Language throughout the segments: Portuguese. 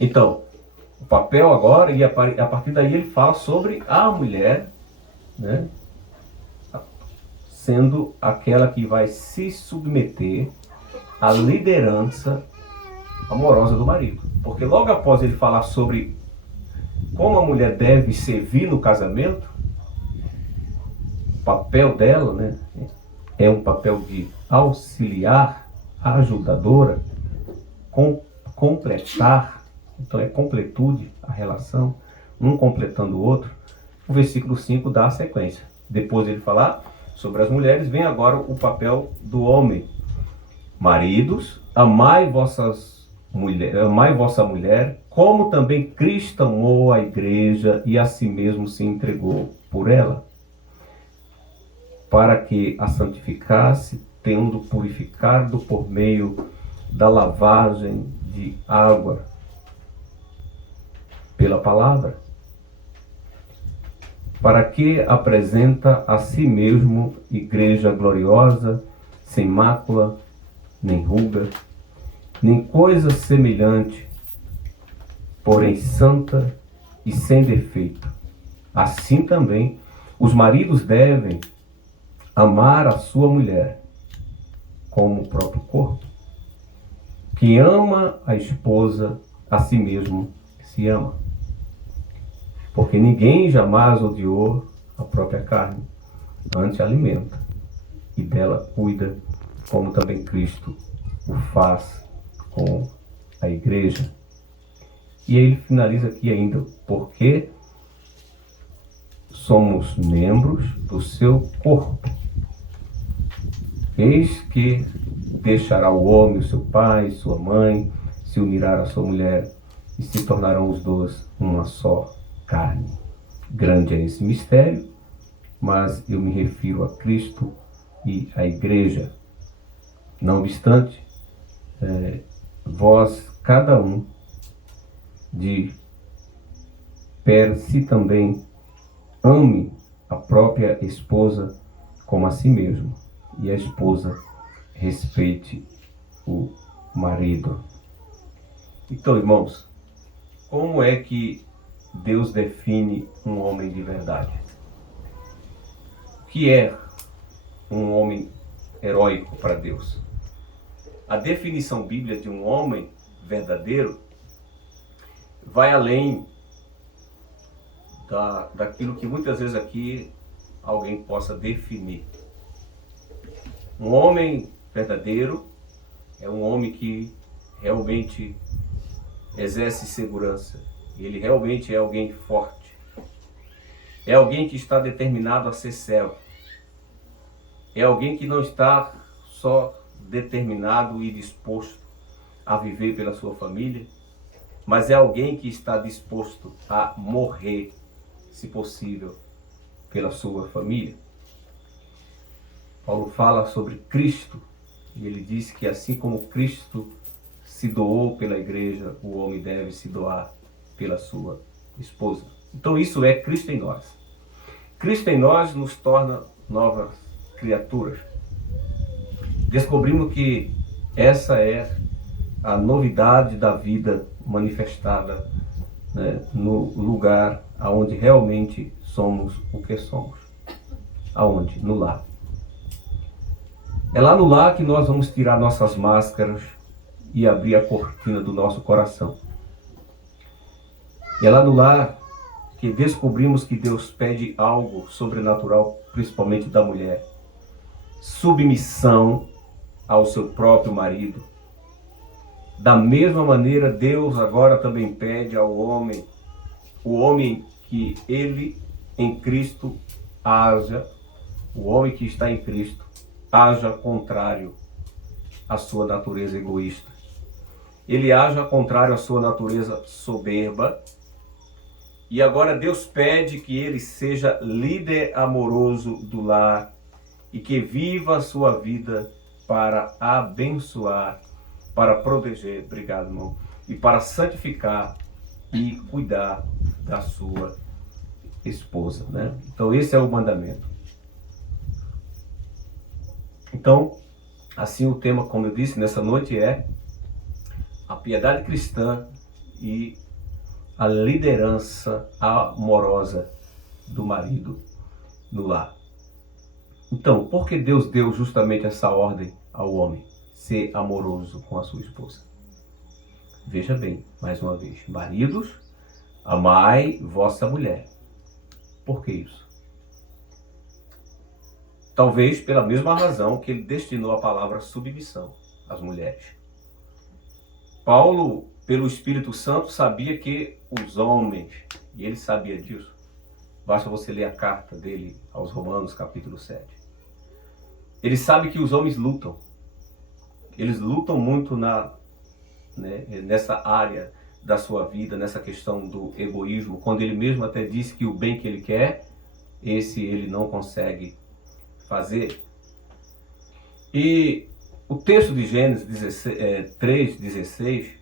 Então, o papel agora, e a partir daí ele fala sobre a mulher, né, sendo aquela que vai se submeter à liderança amorosa do marido. Porque logo após ele falar sobre como a mulher deve servir no casamento, o papel dela, né, é um papel de auxiliar, ajudadora, completar, então é completude a relação, um completando o outro. O versículo 5 dá a sequência. Depois ele falar sobre as mulheres, vem agora o papel do homem. Maridos, amai vossa mulher, como também Cristo amou a igreja e a si mesmo se entregou por ela, para que a santificasse, tendo purificado por meio da lavagem de água pela palavra, para que apresenta a si mesmo igreja gloriosa, sem mácula, nem ruga, nem coisa semelhante, porém santa e sem defeito. Assim também os maridos devem amar a sua mulher como o próprio corpo. Quem ama a esposa, a si mesmo se ama. Porque ninguém jamais odiou a própria carne, antes alimenta, e dela cuida, como também Cristo o faz com a igreja. E ele finaliza aqui ainda, porque somos membros do seu corpo. Eis que deixará o homem, o seu pai, sua mãe, se unirá à sua mulher, e se tornarão os dois uma só carne. Grande é esse mistério, mas eu me refiro a Cristo e à igreja. Não obstante, vós, cada um, de per si também, ame a própria esposa como a si mesmo, e a esposa respeite o marido. Então, irmãos, como é que Deus define um homem de verdade? O que é um homem heróico para Deus? A definição bíblica de um homem verdadeiro vai além daquilo que muitas vezes aqui alguém possa definir. Um homem verdadeiro é um homem que realmente exerce segurança. Ele realmente é alguém forte. É alguém que está determinado a ser servo. É alguém que não está só determinado e disposto a viver pela sua família, mas é alguém que está disposto a morrer, se possível, pela sua família. Paulo fala sobre Cristo, e ele diz que assim como Cristo se doou pela igreja, o homem deve se doar pela sua esposa. Então isso é Cristo em nós. Cristo em nós nos torna novas criaturas. Descobrimos que essa é a novidade da vida manifestada, né, no lugar aonde realmente somos o que somos. Aonde? No lar. É lá no lar que nós vamos tirar nossas máscaras e abrir a cortina do nosso coração. E é lá no lar que descobrimos que Deus pede algo sobrenatural, principalmente da mulher. Submissão ao seu próprio marido. Da mesma maneira, Deus agora também pede ao homem, o homem que ele em Cristo haja, o homem que está em Cristo, haja contrário à sua natureza egoísta. Ele haja contrário à sua natureza soberba. E agora Deus pede que ele seja líder amoroso do lar e que viva a sua vida para abençoar, para proteger, obrigado, irmão, e para santificar e cuidar da sua esposa, né? Então esse é o mandamento. Então, assim o tema, como eu disse nessa noite, é a piedade cristã e a liderança amorosa do marido no lar. Então, por que Deus deu justamente essa ordem ao homem? Ser amoroso com a sua esposa. Veja bem, mais uma vez, maridos, amai vossa mulher. Por que isso? Talvez pela mesma razão que ele destinou a palavra submissão às mulheres. Paulo, pelo Espírito Santo, sabia que os homens, e ele sabia disso, basta você ler a carta dele aos Romanos, capítulo 7. Ele sabe que os homens lutam. Eles lutam muito nessa área da sua vida, nessa questão do egoísmo, quando ele mesmo até disse que o bem que ele quer, esse ele não consegue fazer. E o texto de Gênesis 3:16,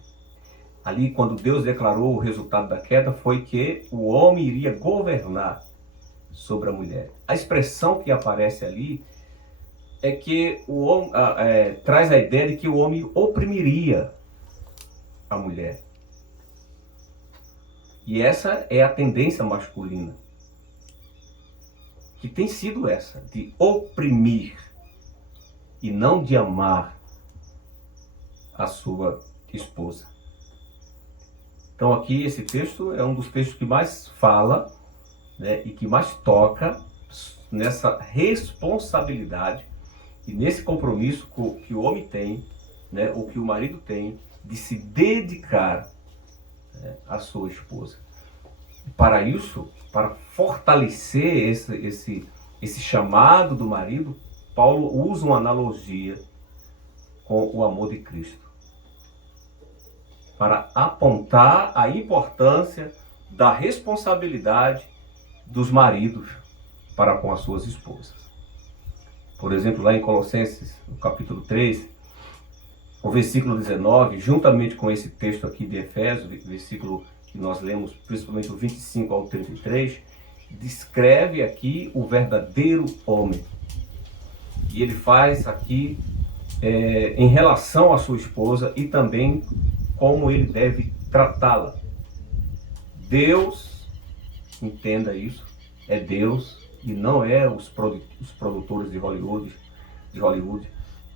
ali quando Deus declarou o resultado da queda, foi que o homem iria governar sobre a mulher. A expressão que aparece ali é que o homem traz a ideia de que o homem oprimiria a mulher. E essa é a tendência masculina, que tem sido essa, de oprimir e não de amar a sua esposa. Então aqui esse texto é um dos textos que mais fala, e que mais toca nessa responsabilidade e nesse compromisso que o homem tem, ou que o marido tem, de se dedicar à sua esposa. Para isso, para fortalecer esse chamado do marido, Paulo usa uma analogia com o amor de Cristo, para apontar a importância da responsabilidade dos maridos para com as suas esposas. Por exemplo, lá em Colossenses, no capítulo 3, o versículo 19, juntamente com esse texto aqui de Efésios, versículo que nós lemos, principalmente o 25 ao 33, descreve aqui o verdadeiro homem. E ele faz aqui em relação à sua esposa e também como ele deve tratá-la. Deus, entenda isso, é Deus e não é os produtores de Hollywood,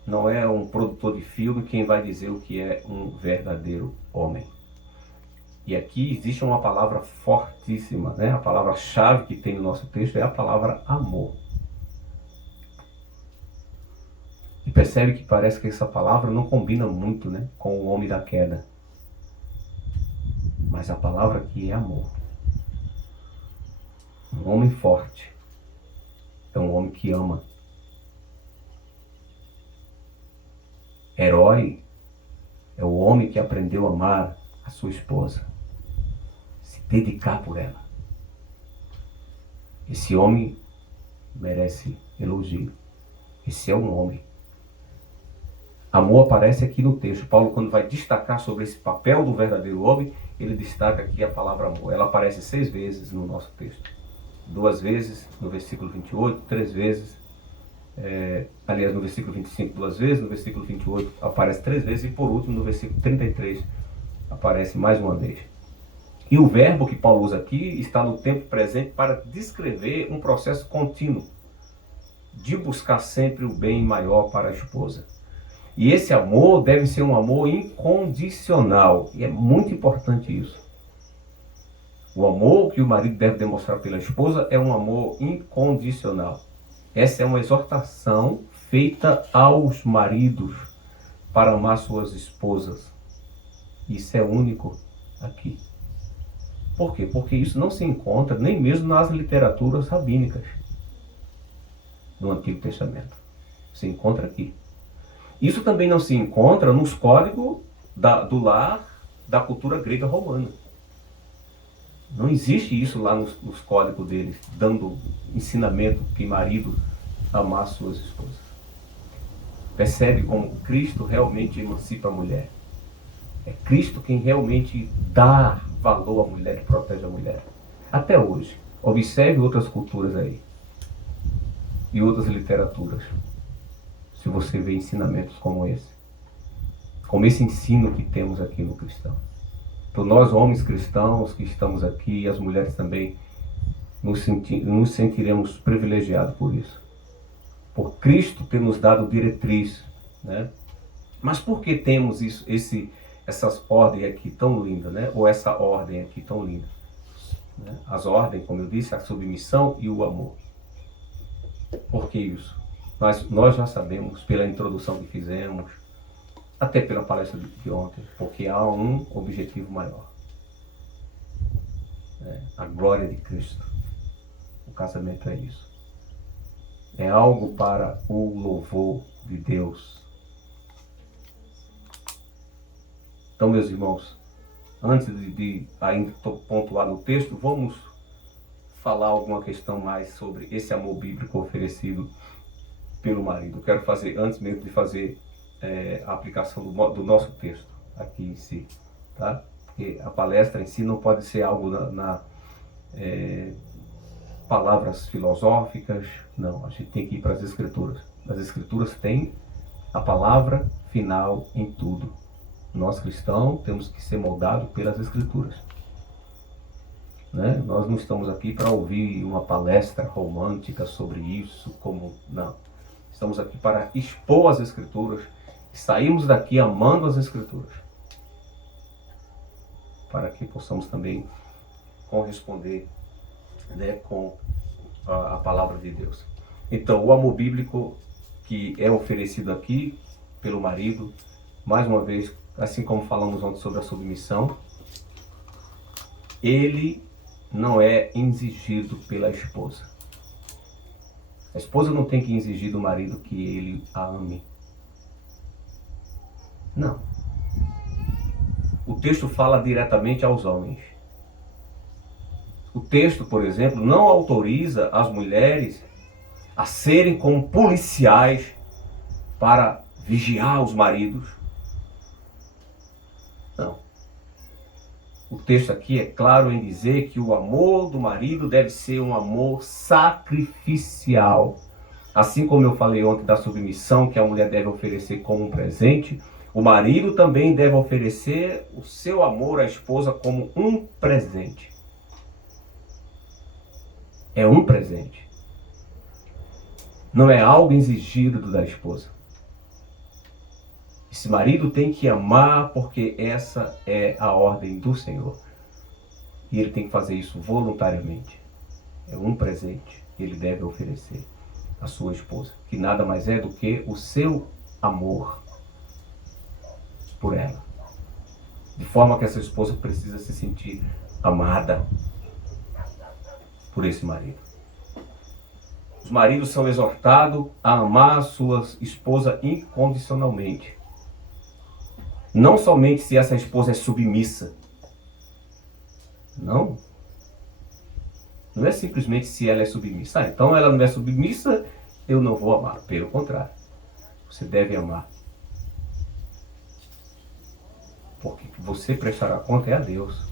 não é um produtor de filme quem vai dizer o que é um verdadeiro homem. E aqui existe uma palavra fortíssima, a palavra-chave que tem no nosso texto é a palavra amor. E percebe que parece que essa palavra não combina muito, com o homem da queda. Mas a palavra aqui é amor. Um homem forte é um homem que ama. Herói é o homem que aprendeu a amar a sua esposa, se dedicar por ela. Esse homem merece elogio. Esse é um homem. Amor aparece aqui no texto. Paulo, quando vai destacar sobre esse papel do verdadeiro homem, ele destaca aqui a palavra amor. Ela aparece 6 vezes no nosso texto. 2 vezes no versículo 28, 3 vezes, aliás, no versículo 25 2 vezes, no versículo 28 aparece 3 vezes e por último no versículo 33 aparece mais uma vez. E o verbo que Paulo usa aqui está no tempo presente para descrever um processo contínuo de buscar sempre o bem maior para a esposa. E esse amor deve ser um amor incondicional. E é muito importante isso. O amor que o marido deve demonstrar pela esposa é um amor incondicional. Essa é uma exortação feita aos maridos para amar suas esposas. Isso é único aqui. Por quê? Porque isso não se encontra nem mesmo nas literaturas rabínicas do Antigo Testamento. Se encontra aqui. Isso também não se encontra nos códigos do lar da cultura grega romana. Não existe isso lá nos códigos deles, dando ensinamento que marido amar suas esposas. Percebe como Cristo realmente emancipa a mulher. É Cristo quem realmente dá valor à mulher e protege a mulher. Até hoje. Observe outras culturas aí. E outras literaturas. Se você vê ensinamentos como esse. Como esse ensino que temos aqui no cristão. Para nós homens cristãos que estamos aqui, e as mulheres também, nos sentiremos privilegiados por isso. Por Cristo ter nos dado diretriz, né? Mas por que temos essas ordens aqui tão lindas, né? Ou essa ordem aqui tão linda? Né? As ordens, como eu disse, a submissão e o amor. Por que isso? Nós já sabemos, pela introdução que fizemos, até pela palestra de ontem, porque há um objetivo maior. A glória de Cristo. O casamento é isso. É algo para o louvor de Deus. Então, meus irmãos, antes de ainda pontuar no texto, vamos falar alguma questão mais sobre esse amor bíblico oferecido pelo marido. Eu quero fazer, antes mesmo de fazer a aplicação do nosso texto aqui em si, tá? Porque a palestra em si não pode ser algo palavras filosóficas, não, a gente tem que ir para as Escrituras. As Escrituras têm a palavra final em tudo. Nós cristãos temos que ser moldados pelas Escrituras. Né? Nós não estamos aqui para ouvir uma palestra romântica sobre isso, não. Estamos aqui para expor as Escrituras. Saímos daqui amando as Escrituras, para que possamos também corresponder, né, com a palavra de Deus. Então, o amor bíblico que é oferecido aqui pelo marido, mais uma vez, assim como falamos ontem sobre a submissão, ele não é exigido pela esposa. A esposa não tem que exigir do marido que ele a ame. Não. O texto fala diretamente aos homens. O texto, por exemplo, não autoriza as mulheres a serem como policiais para vigiar os maridos. Não. O texto aqui é claro em dizer que o amor do marido deve ser um amor sacrificial. Assim como eu falei ontem da submissão que a mulher deve oferecer como um presente, o marido também deve oferecer o seu amor à esposa como um presente. É um presente. Não é algo exigido da esposa. Esse marido tem que amar porque essa é a ordem do Senhor. E ele tem que fazer isso voluntariamente. É um presente que ele deve oferecer à sua esposa, que nada mais é do que o seu amor por ela. De forma que essa esposa precisa se sentir amada por esse marido. Os maridos são exortados a amar a sua esposa incondicionalmente. Não somente se essa esposa é submissa. Não. Não é simplesmente se ela é submissa. Então ela não é submissa, eu não vou amar. Pelo contrário. Você deve amar. Porque você prestará conta é a Deus.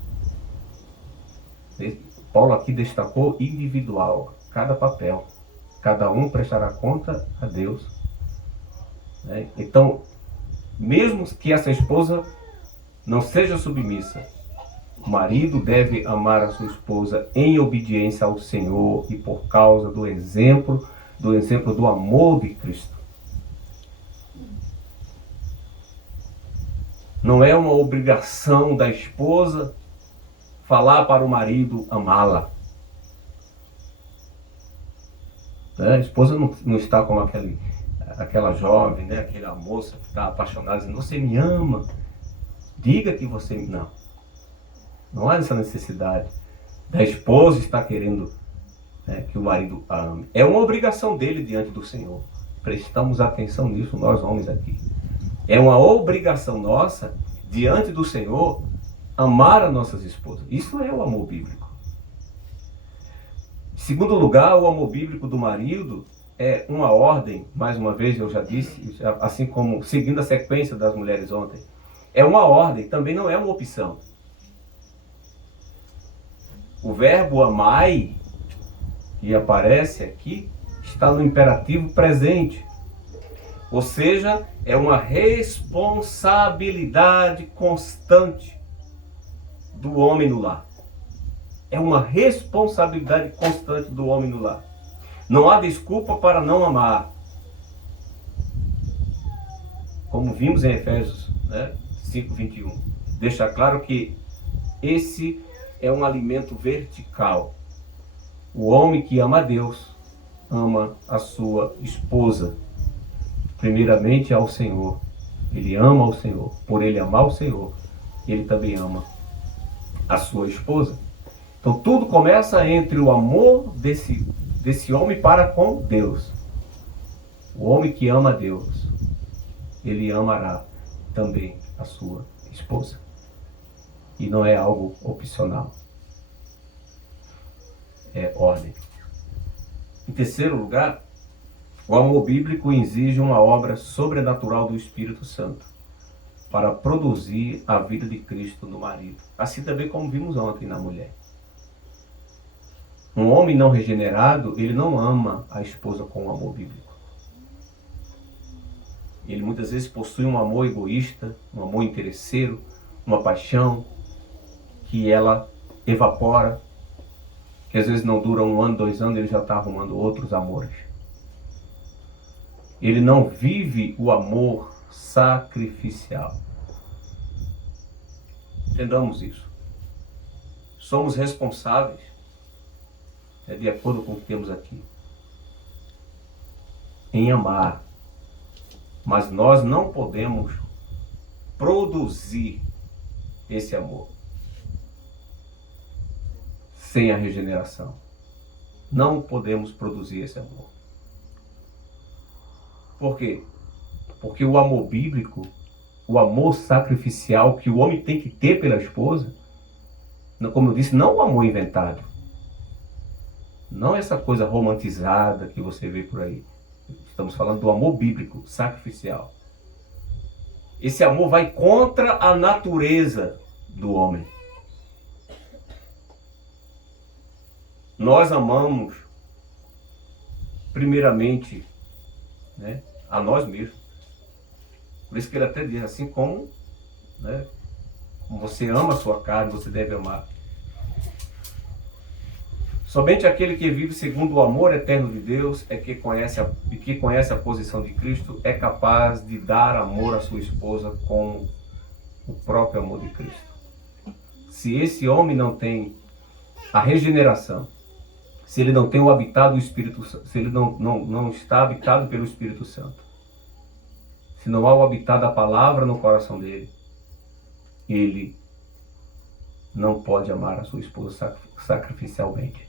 Paulo aqui destacou individual, cada papel. Cada um prestará conta a Deus. Então, mesmo que essa esposa não seja submissa, o marido deve amar a sua esposa em obediência ao Senhor e por causa do exemplo do amor de Cristo. Não é uma obrigação da esposa falar para o marido amá-la. A esposa não está como aquela jovem, né? Aquela moça que está apaixonada, dizendo, você me ama, diga que você me... Não há essa necessidade da esposa estar querendo, né, que o marido a ame. É uma obrigação dele diante do Senhor. Prestamos atenção nisso, nós homens aqui. É uma obrigação nossa, diante do Senhor, amar as nossas esposas. Isso é o amor bíblico. Em segundo lugar, o amor bíblico do marido é uma ordem, mais uma vez eu já disse, assim como seguindo a sequência das mulheres ontem, é uma ordem, também não é uma opção. O verbo amai, que aparece aqui, está no imperativo presente. Ou seja, é uma responsabilidade constante. do homem no lar. É uma responsabilidade constante do homem no lar. Não há desculpa para não amar. Como vimos em Efésios, né, 5:21. Deixa claro que esse é um alimento vertical. O homem que ama a Deus, ama a sua esposa. Primeiramente ao Senhor. Ele ama ao Senhor. Por ele amar o Senhor, ele também ama a sua esposa. Então tudo começa entre o amor desse homem para com Deus. O homem que ama a Deus, ele amará também a sua esposa. E não é algo opcional. É ordem. Em terceiro lugar, o amor bíblico exige uma obra sobrenatural do Espírito Santo para produzir a vida de Cristo no marido. Assim também como vimos ontem na mulher. Um homem não regenerado, ele não ama a esposa com o amor bíblico. Ele muitas vezes possui um amor egoísta, um amor interesseiro, uma paixão que ela evapora, que às vezes não dura 1 ano, 2 anos, ele já está arrumando outros amores. Ele não vive o amor sacrificial. Entendamos isso. Somos responsáveis, de acordo com o que temos aqui, em amar. Mas nós não podemos produzir esse amor sem a regeneração. Não podemos produzir esse amor. Por quê? Porque o amor bíblico, o amor sacrificial que o homem tem que ter pela esposa, como eu disse, não o amor inventado. Não essa coisa romantizada que você vê por aí. Estamos falando do amor bíblico, sacrificial. Esse amor vai contra a natureza do homem. Nós amamos, primeiramente, né, a nós mesmos. Por isso que ele até diz assim como, né, como você ama a sua carne, você deve amar. Somente aquele que vive segundo o amor eterno de Deus que conhece a posição de Cristo é capaz de dar amor à sua esposa como o próprio amor de Cristo. Se esse homem não tem a regeneração, se ele não tem o habitado do Espírito Santo, se ele não está habitado pelo Espírito Santo, se não há o habitado da palavra no coração dele, ele não pode amar a sua esposa sacrificialmente.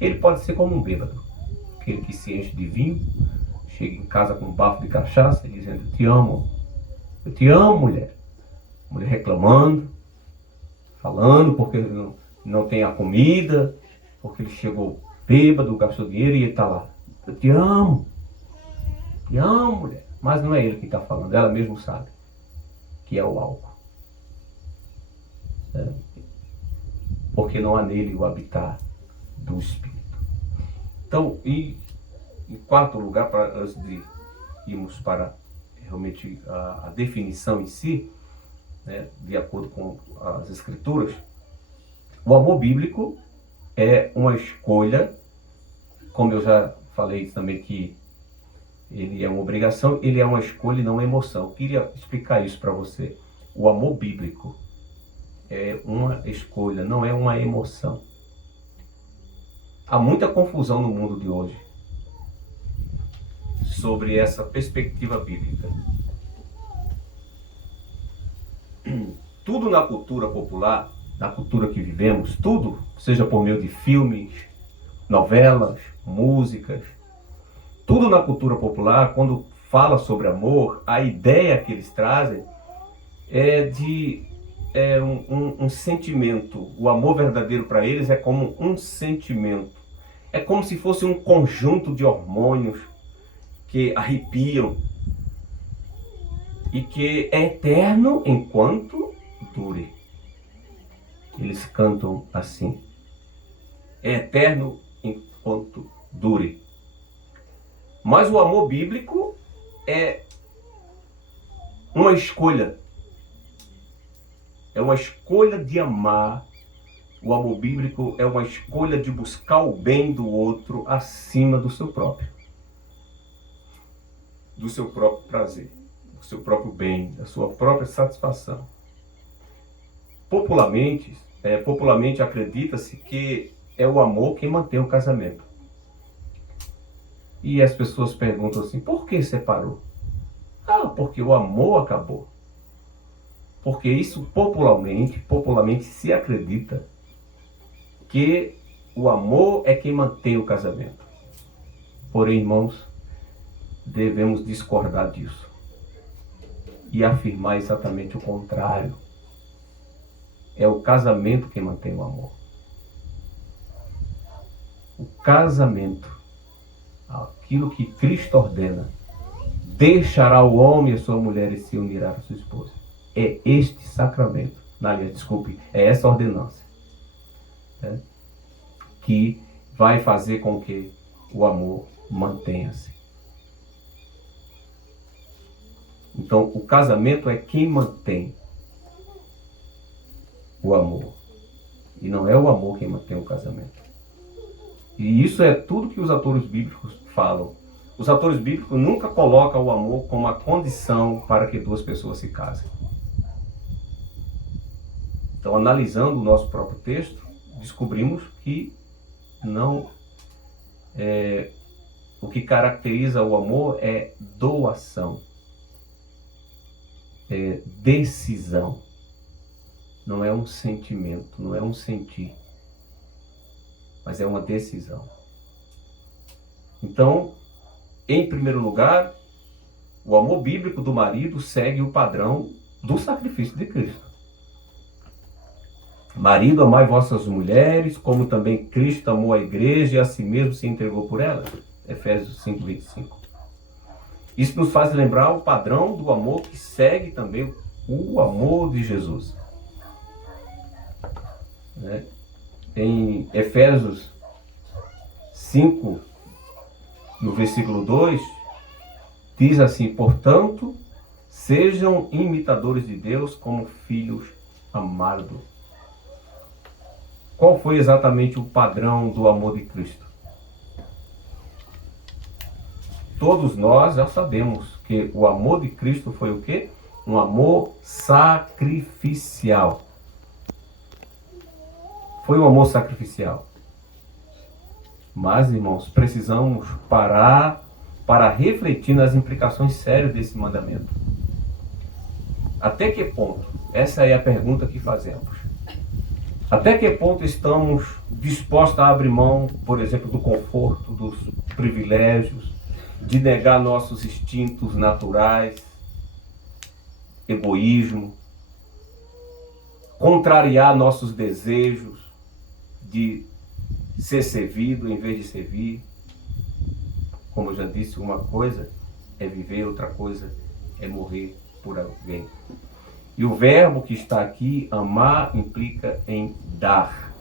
Ele pode ser como um bêbado, aquele que se enche de vinho, chega em casa com um bafo de cachaça, dizendo: eu te amo, mulher. Mulher reclamando, falando porque não tem a comida, porque ele chegou bêbado, gastou dinheiro e ele está lá: eu te amo, mulher. Mas não é ele que está falando, ela mesmo sabe que é o álcool. Porque não há nele o habitar do Espírito. Então, e em quarto lugar, antes de irmos para realmente a definição em si, né, de acordo com as Escrituras, o amor bíblico é uma escolha, como eu já falei também que ele é uma obrigação, ele é uma escolha e não uma emoção. Eu queria explicar isso para você. O amor bíblico é uma escolha, não é uma emoção. Há muita confusão no mundo de hoje sobre essa perspectiva bíblica. Tudo na cultura popular, na cultura que vivemos, tudo, seja por meio de filmes, novelas, músicas, tudo na cultura popular, quando fala sobre amor, a ideia que eles trazem é de um sentimento. O amor verdadeiro para eles é como um sentimento. É como se fosse um conjunto de hormônios que arrepiam e que é eterno enquanto dure. Eles cantam assim: é eterno enquanto dure. Mas o amor bíblico é uma escolha. é uma escolha de amar. O amor bíblico é uma escolha de buscar o bem do outro acima do seu próprio prazer, do seu próprio bem, da sua própria satisfação. Popularmente acredita-se que é o amor quem mantém o casamento. E as pessoas perguntam assim, por que separou? Porque o amor acabou. Porque isso popularmente se acredita que o amor é quem mantém o casamento. Porém, irmãos, devemos discordar disso e afirmar exatamente o contrário. É o casamento que mantém o amor. O casamento, aquilo que Cristo ordena, deixará o homem e a sua mulher e se unirá à sua esposa. É este sacramento, é essa ordenança, né, que vai fazer com que o amor mantenha-se. Então, o casamento é quem mantém o amor. E não é o amor quem mantém o casamento. E isso é tudo que os autores bíblicos falam. Os autores bíblicos nunca colocam o amor como a condição para que duas pessoas se casem. Então, analisando o nosso próprio texto, descobrimos que não o que caracteriza o amor é doação, é decisão. Não é um sentimento, não é um sentir, mas é uma decisão. Então, em primeiro lugar, o amor bíblico do marido segue o padrão do sacrifício de Cristo. Marido, amai vossas mulheres, como também Cristo amou a igreja e a si mesmo se entregou por ela. Efésios 5:25. Isso nos faz lembrar o padrão do amor que segue também o amor de Jesus. Em Efésios 5, no versículo 2, diz assim: portanto, sejam imitadores de Deus como filhos amados. Qual foi exatamente o padrão do amor de Cristo? Todos nós já sabemos que o amor de Cristo foi o quê? Um amor sacrificial. Foi um amor sacrificial. Mas, irmãos, precisamos parar para refletir nas implicações sérias desse mandamento. Até que ponto? Essa é a pergunta que fazemos. Até que ponto estamos dispostos a abrir mão, por exemplo, do conforto, dos privilégios, de negar nossos instintos naturais, egoísmo, contrariar nossos desejos de ser servido em vez de servir? Como eu já disse, uma coisa é viver, outra coisa é morrer por alguém. E o verbo que está aqui, amar, implica em dar.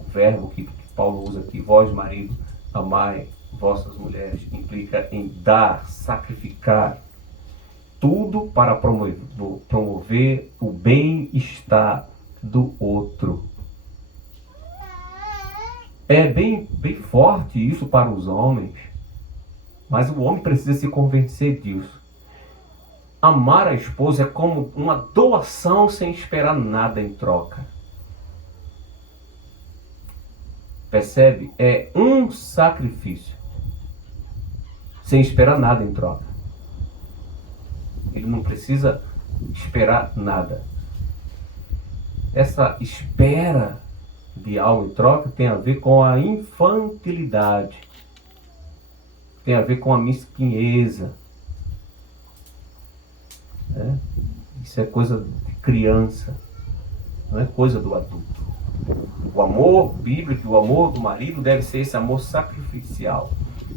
O verbo que Paulo usa aqui, vós, marido, amai vossas mulheres, implica em dar, sacrificar. Tudo para promover o bem-estar do outro. É bem forte isso para os homens, mas o homem precisa se convencer disso. Amar a esposa é como uma doação sem esperar nada em troca. Percebe? É um sacrifício sem esperar nada em troca. Ele não precisa esperar nada. Essa espera de algo em troca tem a ver com a infantilidade, tem a ver com a mesquinheza. Isso é coisa de criança, não é coisa do adulto. O amor bíblico, o amor do marido deve ser esse amor sacrificial.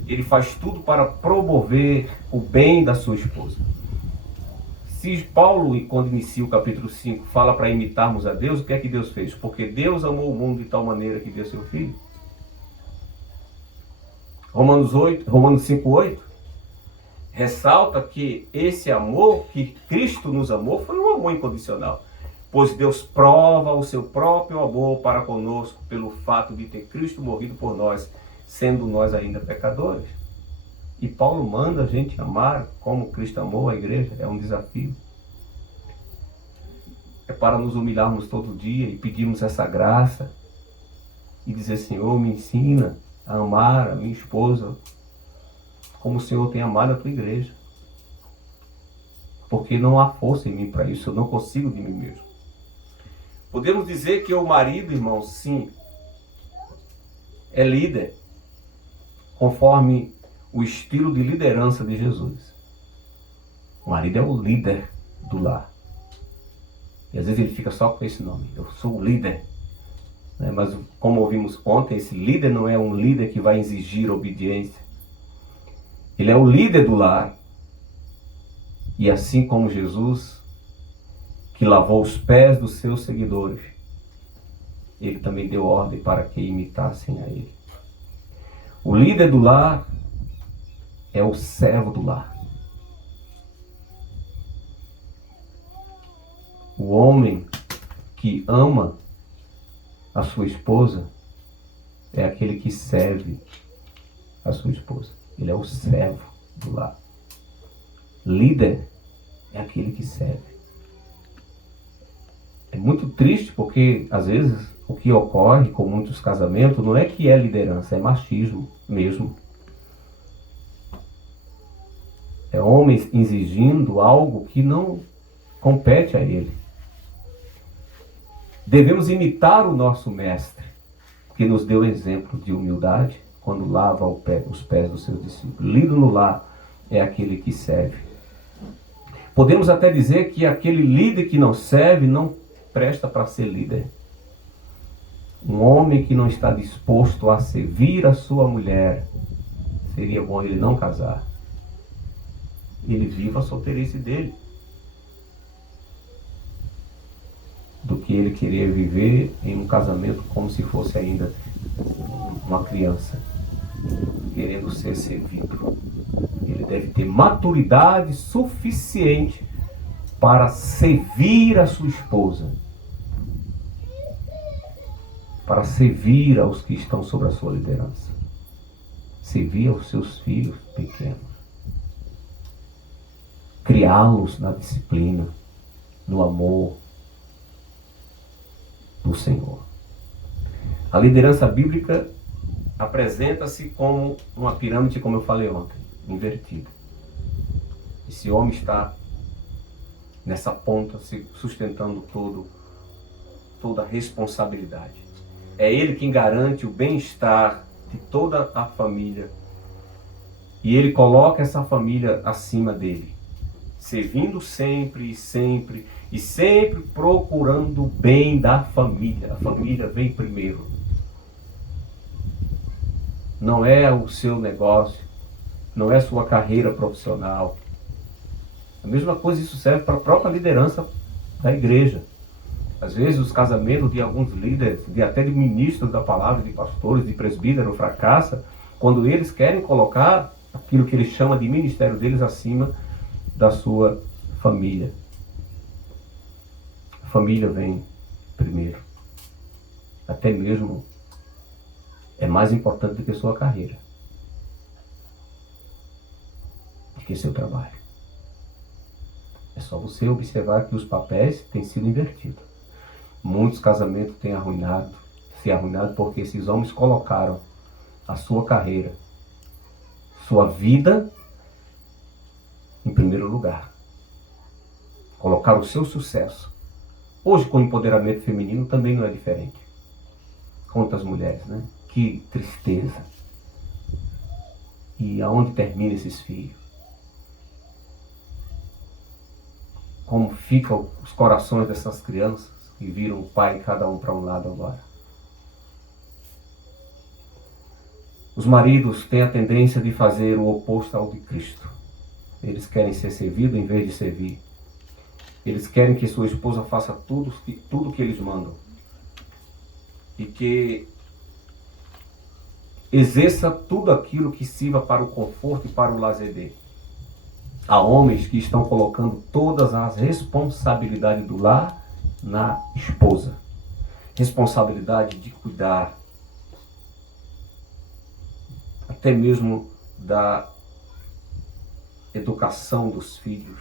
Ele faz tudo para promover o bem da sua esposa. Se Paulo, quando inicia o capítulo 5, fala para imitarmos a Deus, o que é que Deus fez? Porque Deus amou o mundo de tal maneira que deu seu Filho. Romanos 5:8 ressalta que esse amor que Cristo nos amou foi um amor incondicional. pois Deus prova o seu próprio amor para conosco pelo fato de ter Cristo morrido por nós, sendo nós ainda pecadores. E Paulo manda a gente amar como Cristo amou a igreja, é um desafio. É para nos humilharmos todo dia e pedirmos essa graça e dizer: Senhor, me ensina a amar a minha esposa como o Senhor tem amado a tua igreja. Porque não há força em mim para isso, eu não consigo de mim mesmo. Podemos dizer que o marido, irmão, sim, é líder, conforme o estilo de liderança de Jesus. O marido é o líder do lar. E às vezes ele fica só com esse nome: eu sou o líder. Mas como ouvimos ontem, esse líder não é um líder que vai exigir obediência. Ele é o líder do lar. E assim como Jesus, que lavou os pés dos seus seguidores, ele também deu ordem para que imitassem a ele. O líder do lar é o servo do lar. O homem que ama a sua esposa é aquele que serve a sua esposa. Ele é o servo do lar. Líder é aquele que serve. É muito triste porque, às vezes, o que ocorre com muitos casamentos não é que é liderança, é machismo mesmo. É homens exigindo algo que não compete a ele. Devemos imitar o nosso mestre, que nos deu exemplo de humildade quando lava os pés dos seus discípulos. Líder no lar é aquele que serve. Podemos até dizer que aquele líder que não serve não presta para ser líder. Um homem que não está disposto a servir a sua mulher, seria bom ele não casar. Ele viva a solteirice dele, do que ele querer viver em um casamento como se fosse ainda uma criança, querendo ser servido. Ele deve ter maturidade suficiente para servir a sua esposa, para servir aos que estão sob a sua liderança, servir aos seus filhos pequenos, criá-los na disciplina, no amor do Senhor. A liderança bíblica apresenta-se como uma pirâmide, como eu falei ontem, invertida. Esse homem está nessa ponta, se sustentando toda a responsabilidade. É ele quem garante o bem-estar de toda a família. E ele coloca essa família acima dele, servindo sempre e sempre procurando o bem da família. A família vem primeiro. Não é o seu negócio, não é a sua carreira profissional. A mesma coisa isso serve para a própria liderança da igreja. Às vezes os casamentos de alguns líderes, até de ministros da palavra, de pastores, de presbíteros, fracassa quando eles querem colocar aquilo que eles chamam de ministério deles acima da sua família. A família vem primeiro. Até mesmo é mais importante do que sua carreira, do que seu trabalho. É só você observar que os papéis têm sido invertidos. Muitos casamentos têm se arruinado porque esses homens colocaram a sua carreira, sua vida em primeiro lugar. Colocaram o seu sucesso. Hoje, com o empoderamento feminino, também não é diferente. Quantas mulheres, né? Que tristeza. E aonde terminam esses filhos? Como ficam os corações dessas crianças que viram o pai cada um para um lado agora? Os maridos têm a tendência de fazer o oposto ao de Cristo. Eles querem ser servidos em vez de servir. Eles querem que sua esposa faça tudo que eles mandam. E que exerça tudo aquilo que sirva para o conforto e para o lazer dele. Há homens que estão colocando todas as responsabilidades do lar na esposa. Responsabilidade de cuidar, até mesmo da educação dos filhos.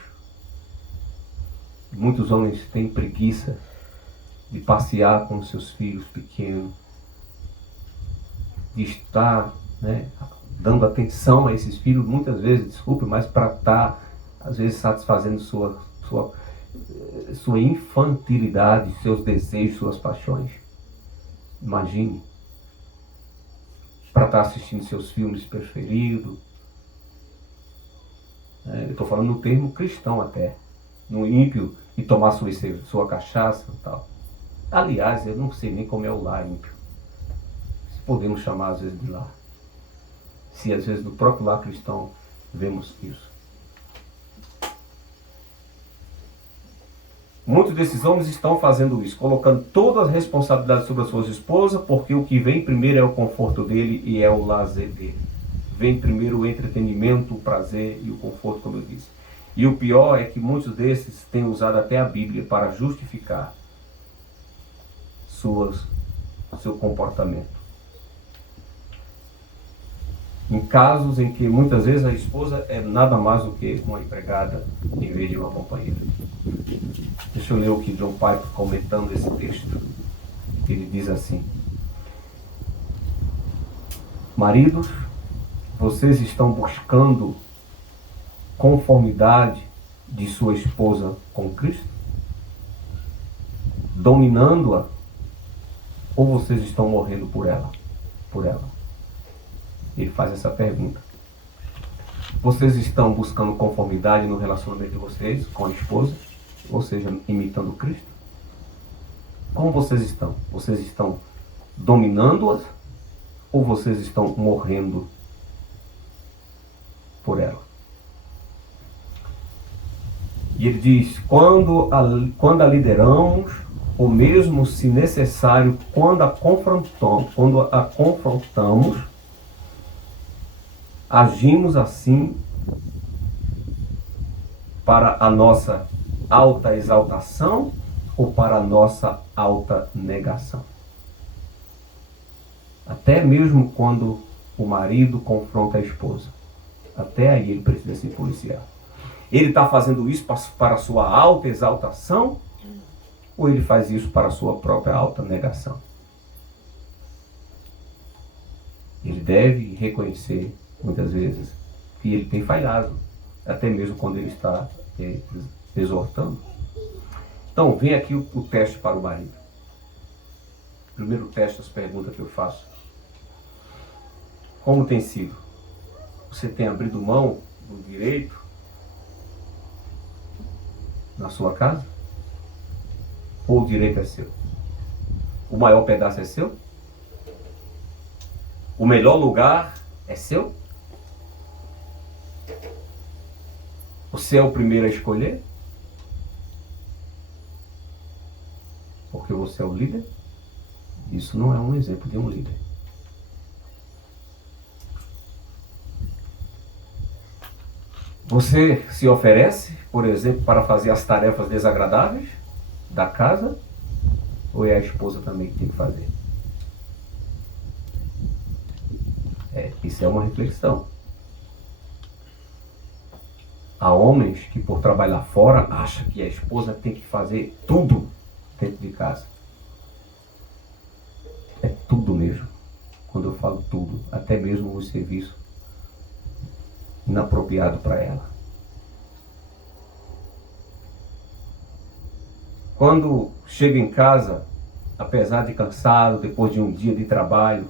Muitos homens têm preguiça de passear com os seus filhos pequenos, de estar, dando atenção a esses filhos, muitas vezes, desculpe, mas para estar, às vezes, satisfazendo sua infantilidade, seus desejos, suas paixões. Imagine, para estar assistindo seus filmes preferidos. Eu estou falando no termo cristão até, no ímpio, e tomar sua cachaça e tal. Aliás, eu não sei nem como é o lar ímpio. Se podemos chamar às vezes de lar. Se às vezes no próprio lar cristão vemos isso. Muitos desses homens estão fazendo isso, colocando todas as responsabilidades sobre as suas esposas, porque o que vem primeiro é o conforto dele e é o lazer dele. Vem primeiro o entretenimento, o prazer e o conforto, como eu disse. E o pior é que muitos desses têm usado até a Bíblia para justificar seu comportamento. Em casos em que muitas vezes a esposa é nada mais do que uma empregada em vez de uma companheira. Deixa eu ler o que John Piper comentando esse texto. Ele diz assim: maridos, vocês estão buscando conformidade de sua esposa com Cristo? Dominando-a? Ou vocês estão morrendo por ela? Ele faz essa pergunta. Vocês estão buscando conformidade no relacionamento de vocês com a esposa? Ou seja, imitando Cristo? Como vocês estão? Vocês estão dominando-as? Ou vocês estão morrendo por ela? E ele diz, quando a lideramos, ou mesmo, se necessário, quando a confrontamos, agimos assim para a nossa alta exaltação ou para a nossa alta negação. Até mesmo quando o marido confronta a esposa, até aí ele precisa se policiar. Ele está fazendo isso para a sua alta exaltação ou ele faz isso para a sua própria alta negação? Ele deve reconhecer, muitas vezes, que ele tem falhado, até mesmo quando ele está exortando. Então, vem aqui o teste para o marido. Primeiro teste, as perguntas que eu faço. Como tem sido? Você tem abrido mão do direito na sua casa? Ou o direito é seu? O maior pedaço é seu? O melhor lugar é seu? Você é o primeiro a escolher? Porque você é o líder? Isso não é um exemplo de um líder. Você se oferece, por exemplo, para fazer as tarefas desagradáveis da casa? Ou é a esposa também que tem que fazer? Isso é uma reflexão. Há homens que, por trabalhar fora, acham que a esposa tem que fazer tudo dentro de casa. É tudo mesmo. Quando eu falo tudo, até mesmo o serviço inapropriado para ela. Quando chega em casa, apesar de cansado, depois de um dia de trabalho,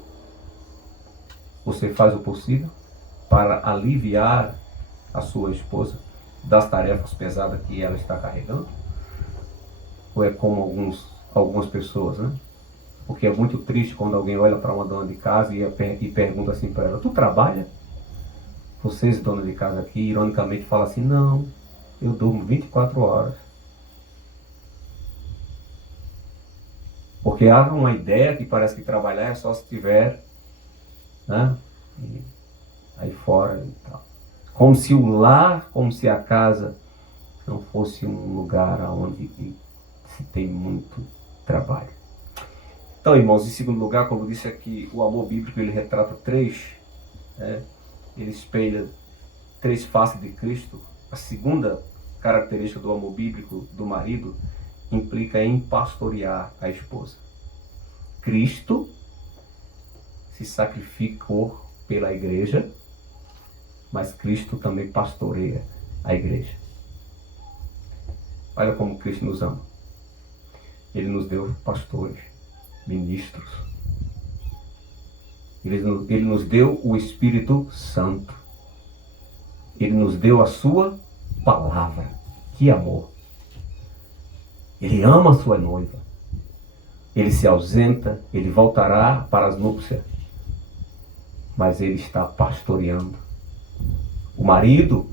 você faz o possível para aliviar a sua esposa das tarefas pesadas que ela está carregando? Ou é como algumas pessoas, né? Porque é muito triste quando alguém olha para uma dona de casa e pergunta assim para ela: tu trabalha? Vocês, dona de casa aqui, ironicamente falam assim: não, eu durmo 24 horas. Porque há uma ideia que parece que trabalhar é só se tiver, né? E aí fora e tal. Como se o lar, como se a casa não fosse um lugar onde que tem muito trabalho. Então, irmãos, em segundo lugar, como eu disse aqui, o amor bíblico ele retrata ele espelha três faces de Cristo. A segunda característica do amor bíblico do marido implica em pastorear a esposa. Cristo se sacrificou pela igreja, mas Cristo também pastoreia a igreja. Olha como Cristo nos ama. Ele nos deu pastores, ministros. Ele nos deu o Espírito Santo. Ele nos deu a sua palavra. Que amor! Ele ama a sua noiva. Ele se ausenta, ele voltará para as núpcias. Mas ele está pastoreando. O marido,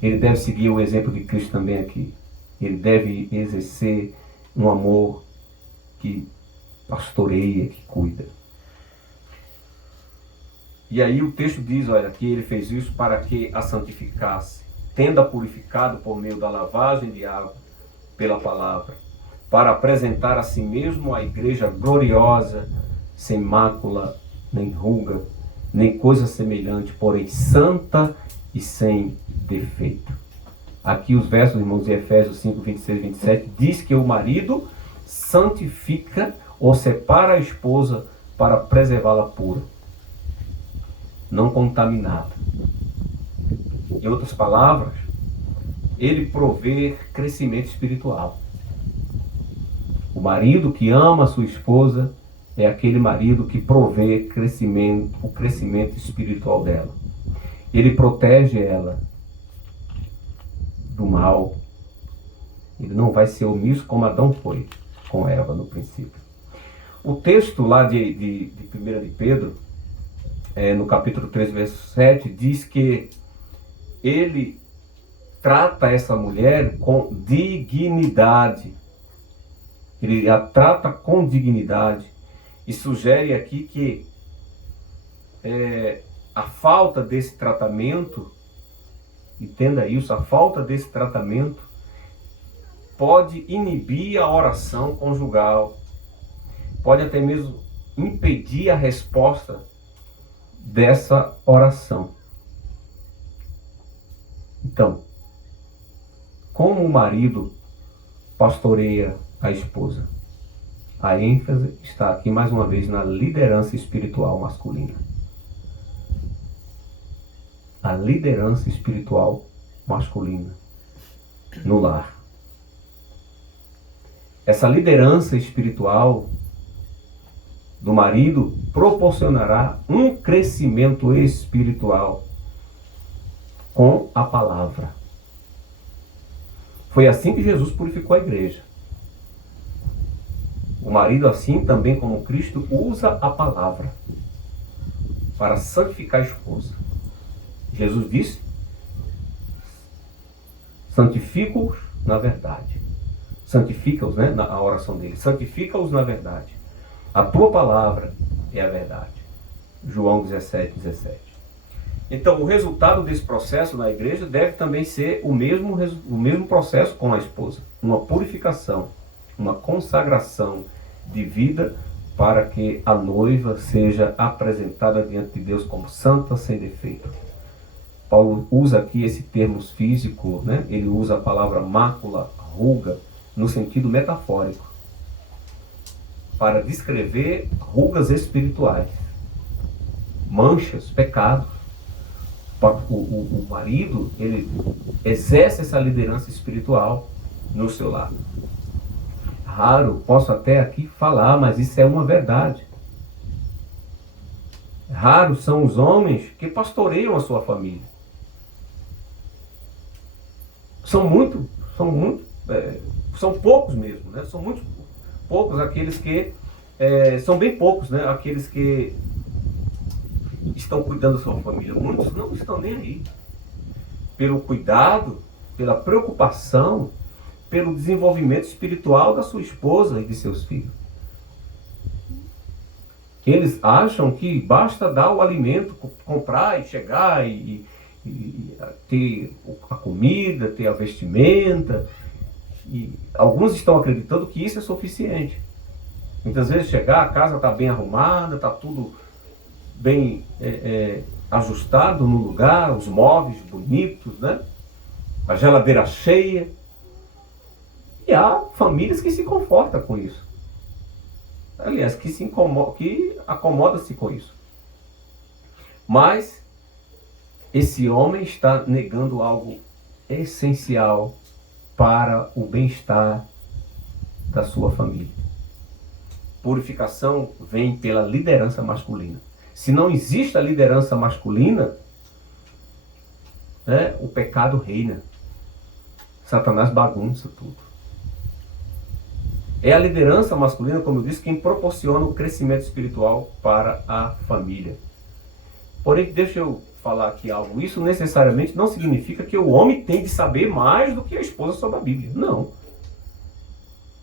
ele deve seguir o exemplo de Cristo também aqui. Ele deve exercer um amor que pastoreia, que cuida. E aí o texto diz, olha, que ele fez isso para que a santificasse, tendo-a purificado por meio da lavagem de água pela palavra, para apresentar a si mesmo a igreja gloriosa, sem mácula, nem ruga, nem coisa semelhante, porém santa e sem defeito. Aqui os versos, irmãos, de Efésios 5, 26 e 27, diz que o marido santifica ou separa a esposa para preservá-la pura, não contaminada. Em outras palavras, ele provê crescimento espiritual. O marido que ama a sua esposa é aquele marido que provê o crescimento espiritual dela. Ele protege ela do mal. Ele não vai ser omisso como Adão foi com Eva no princípio. O texto lá de 1 de Pedro, no capítulo 3, verso 7, diz que ele trata essa mulher com dignidade. Ele a trata com dignidade e sugere aqui que a falta desse tratamento, entenda isso, a falta desse tratamento pode inibir a oração conjugal, pode até mesmo impedir a resposta dessa oração. Então, como o marido pastoreia a esposa? A ênfase está aqui mais uma vez na liderança espiritual masculina. A liderança espiritual masculina no lar. Essa liderança espiritual do marido proporcionará um crescimento espiritual com a palavra. Foi assim que Jesus purificou a igreja. O marido, assim também como Cristo, usa a palavra para santificar a esposa. Jesus disse: santifica-os na verdade. Santifica-os, na oração dele. Santifica-os na verdade. A tua palavra é a verdade. João 17, 17. Então, o resultado desse processo na igreja deve também ser o mesmo processo com a esposa. Uma purificação, uma consagração de vida para que a noiva seja apresentada diante de Deus como santa, sem defeito. Paulo usa aqui esse termo físico, ele usa a palavra mácula, ruga, no sentido metafórico, para descrever rugas espirituais, manchas, pecados. O marido, ele exerce essa liderança espiritual no seu lar. Raro, posso até aqui falar, mas isso é uma verdade. Raros são os homens que pastoreiam a sua família. São poucos mesmo, São muito poucos aqueles que, são bem poucos, aqueles que estão cuidando da sua família. Muitos não estão nem aí. Pelo cuidado, pela preocupação, pelo desenvolvimento espiritual da sua esposa e de seus filhos. Eles acham que basta dar o alimento, comprar e chegar e ter a comida, ter a vestimenta. E alguns estão acreditando que isso é suficiente. Muitas vezes chegar, a casa está bem arrumada, está tudo bem ajustado no lugar, os móveis bonitos, né? A geladeira cheia. E há famílias que se confortam com isso. Aliás, que acomoda-se com isso. Mas esse homem está negando algo essencial para o bem-estar da sua família. Purificação vem pela liderança masculina. Se não existe a liderança masculina, o pecado reina. Satanás bagunça tudo. É a liderança masculina, como eu disse, quem proporciona o crescimento espiritual para a família. Porém, deixa eu falar aqui algo. Isso necessariamente não significa que o homem tem de saber mais do que a esposa sobre a Bíblia. Não.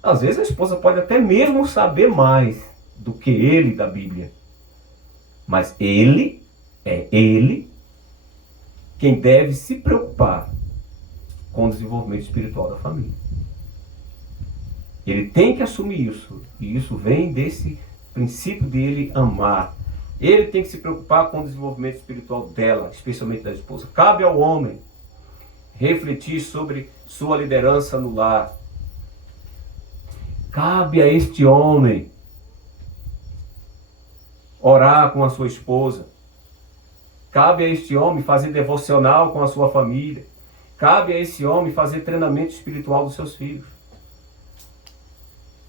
Às vezes a esposa pode até mesmo saber mais do que ele da Bíblia. Mas ele quem deve se preocupar com o desenvolvimento espiritual da família. Ele tem que assumir isso. E isso vem desse princípio dele amar. Ele tem que se preocupar com o desenvolvimento espiritual dela, especialmente da esposa. Cabe ao homem refletir sobre sua liderança no lar. Cabe a este homem orar com a sua esposa. Cabe a este homem fazer devocional com a sua família. Cabe a esse homem fazer treinamento espiritual dos seus filhos.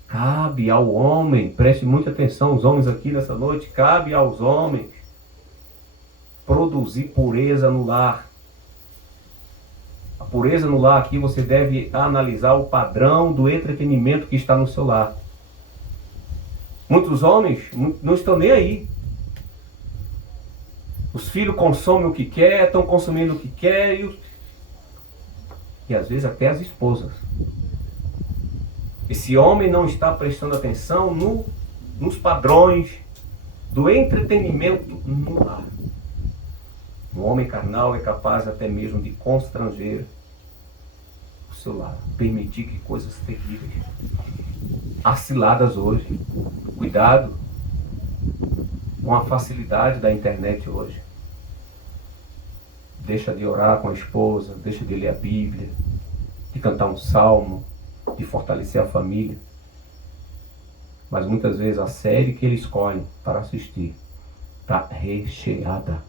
Cabe ao homem, preste muita atenção, os homens aqui nessa noite, cabe aos homens produzir pureza no lar. A pureza no lar aqui você deve analisar o padrão do entretenimento que está no seu lar. Muitos homens não estão nem aí. Os filhos consomem o que quer, estão consumindo o que quer e às vezes até as esposas. Esse homem não está prestando atenção nos padrões do entretenimento no lar. Um homem carnal é capaz até mesmo de constranger o seu lar, permitir que coisas terríveis, há ciladas hoje. Cuidado com a facilidade da internet hoje. Deixa de orar com a esposa, deixa de ler a Bíblia, de cantar um salmo, de fortalecer a família. Mas muitas vezes a série que ele escolhe para assistir está recheada